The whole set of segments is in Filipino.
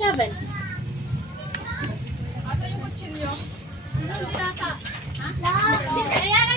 7. Asa yung kutsilyo? Ano, dilata? Ha? Ayan,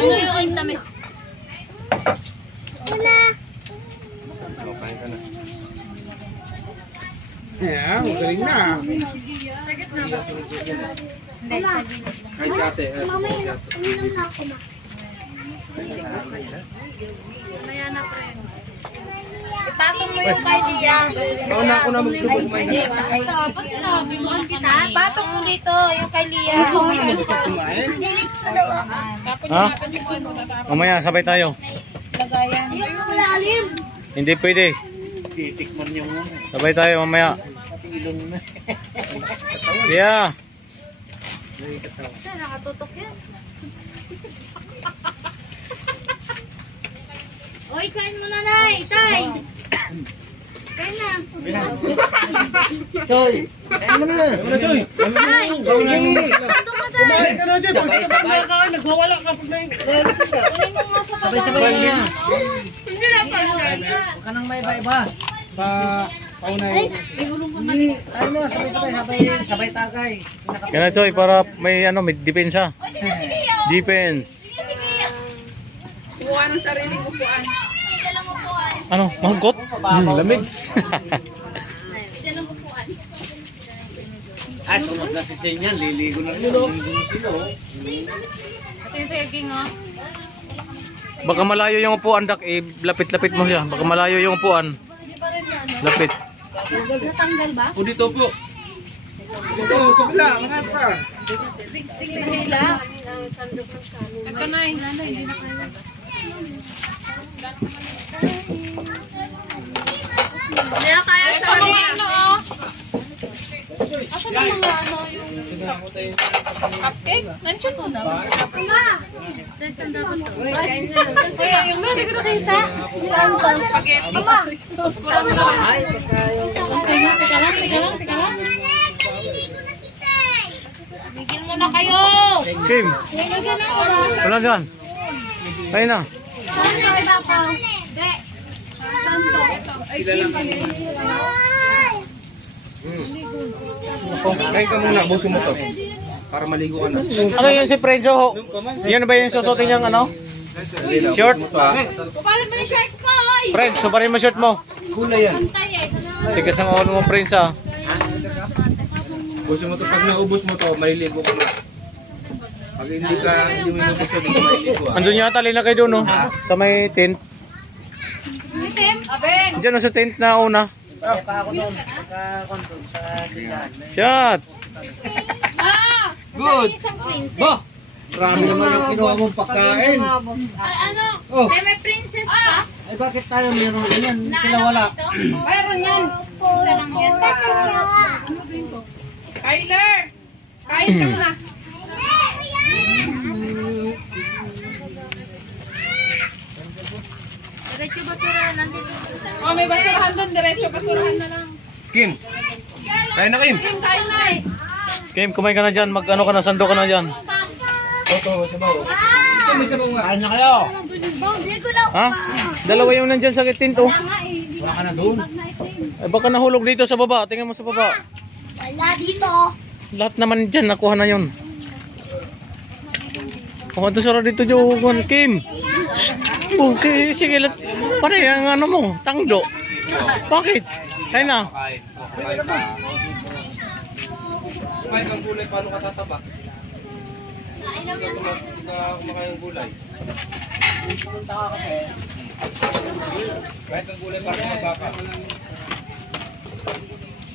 Ano yung kain dami? Kain ka na. Yeah, magaling na. Kain ka ate. Mamaya, uminom na ako ma. Mamaya na, friend. Ipatong mo yung kay Lia. Mauna ako na magsubok may na. Dapat sinabi mo kita. Patong mo dito yung kay Lia. Delete ko daw ako. Ha? Mamaya, sabay tayo. Lagayan. Ayun, malalim. Hindi pwede. Titikman niyo muna. Sabay tayo mamaya. Ilong na. Yeah. Nakatutok yan. Oy, kain mo na, Nay. Tay. Kain na. Choy! Kain mo na! Ano Choy? Nay. Sige! Ando ka, Tay. Kumain ka na Choy! Pagka ka kumakain, nagwawala ka pag sabay-sabay na! Hindi na pa. Huwag ka nang may iba-iba. Paunay. Tayo mo, sabay-sabay, sabay tagay. Yan na, Choy, para may ano, may depensa. Defense. Buwan ng sariling upuan. Ano, mahugkot? Lamig. Sunod na si Senyan, liligo na rin. Ito yung saging, oh. Baka malayo yung upuan, Dak. Lapit-lapit mo siya. Baka malayo yung upuan. Lapit. Natanggal ba? O dito po. Dito, kabila. Mangat ka. Hila. Ito na yung hindi na kaya. Hindi na kaya Ito sa mga ano, oh. Asan yung mga ano, yung cupcake? Nandiyan to daw. Ma. Saan dapat to? Kuya, yung hindi ko nakita. Spaghetti. Mama. Kurang na. Teka lang. Bigyan mo na kayo. Kim, Nilagyan na ako. wala dyan. Ayun na. Saan ka iba ko? Be. Saan to? Kain ka muna. Buso mo to. Para maligo ka na. Ano yun si Frenzo? Yan ba yung susutin niyang ano? Short? Kupalit mo yung shirt ko, oy. Friends, subarin mo shirt mo. Kulay yan. Tigas ang ulo mo, Prince, ha? Buso mo to. Pag naubos mo to, maliligo ka na. Pag hindi mo inubos to, hindi ka maliligo. Andun yata, lina kayo doon, no? Sa may tent. Abeng. Diyan, no, sa tent na una. Kaya pa ako doon, pagka-control sa Senyan. Shot! Ah! Good. Isang princess. Ba! Marami naman ang kinuha mong pagkain. Ay, ano? Oh, May princess pa? ay bakit tayo meron ganyan? Sila wala. Mayroon yan. Isa lang yan. Kyler. Kain ka na. Diretso basura. Nandito. Oh, may basurahan doon. Diretso basurahan na lang. Kim. Kain na Kim. Yung kain na eh. Kim, kumain ka na dyan. Mag-ano ka na, sando ka na dyan. Ito, sabaw. Ito, may sabaw nga. Kain na kayo. Hindi ko na. Ha? Dalawa yung nandyan sa tent, oh. Wala ka na doon. Ay, baka nahulog dito sa baba. Tingnan mo sa baba. Wala dito. Lahat naman dyan, nakuha na yun. Oh, ito sarap dito, Jogon. Kim! Oh, sige, paano yung ano mo? Tangdo. Bakit? Ay na. Kain. Kain ka. Kumain kang gulay, paano ka tataba? Hindi ka kumakain ng gulay. Kahit ang gulay, paano ka baka?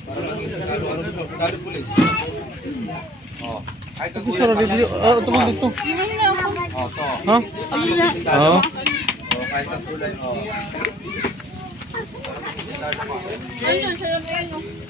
Para lang yung galo gulay. Oh. Kahit ang Ito gulay, sarap dito. Ah, ito dito. oh, to. Ha? Oo. Oh, kahit ang gulay, oh. Nandun sa yung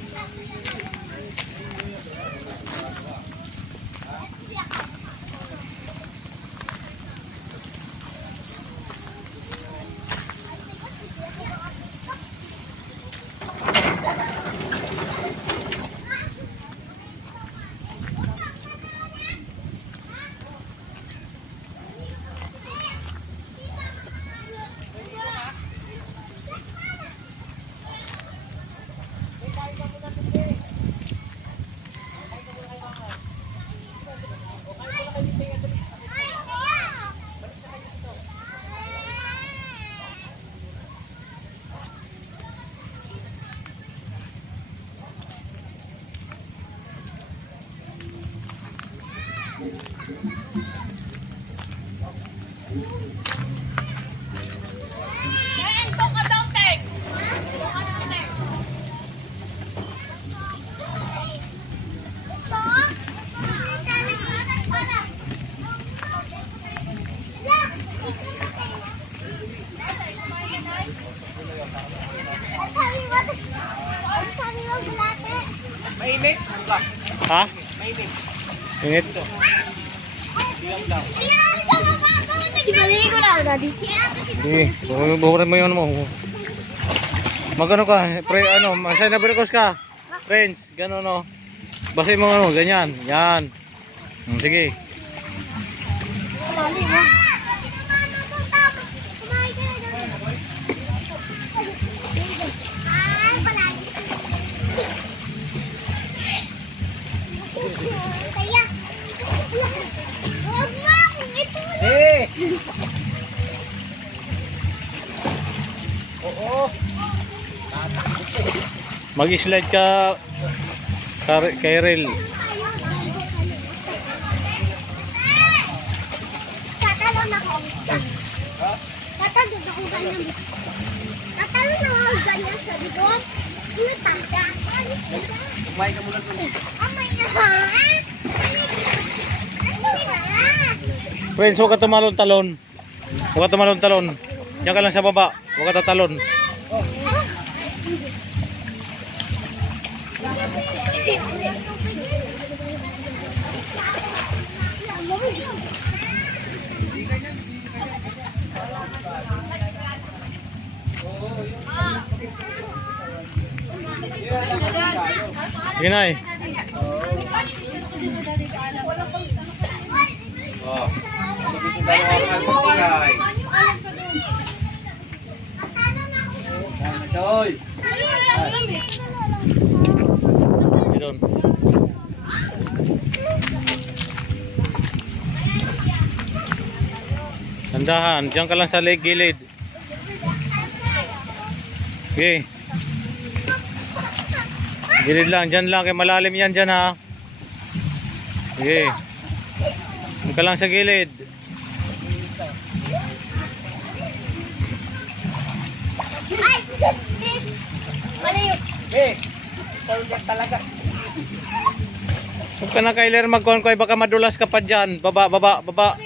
Mainit? Ba? Ha? Mainit. Init. Dilam daw. Naligo na ako, Daddy. Sige, bukurin mo yung ano mo. Magano ka, masaya na berikos ka. Friends, gano'n no. Basahin mo ano, ganyan. Yan. Sige. Eh! Oo. Mag-slide ka, Kyril. Tatalon ako. Tatalon ako ganyan. Tatalon ako ganyan sa likod. Tanda. Kumain ka muna dun. Oh my God. Friends, huwag ka tumalon-talon. Huwag ka tumalon-talon. Diyan ka lang sa baba. Huwag ka tatalon. Sige na eh. Oh. Dito tayo ang alpay. Toy. Doon. Tandahan, diyan ka lang sa gilid. Okay. Gilid lang, diyan lang, kay malalim yan diyan ha. Okay. Diyan ka lang sa gilid. Ay! Malayo. Eh! Ikaw talaga. Huwag ka na, Kyler, magkuhan ko, baka madulas ka pa dyan. Baba, baba, baba.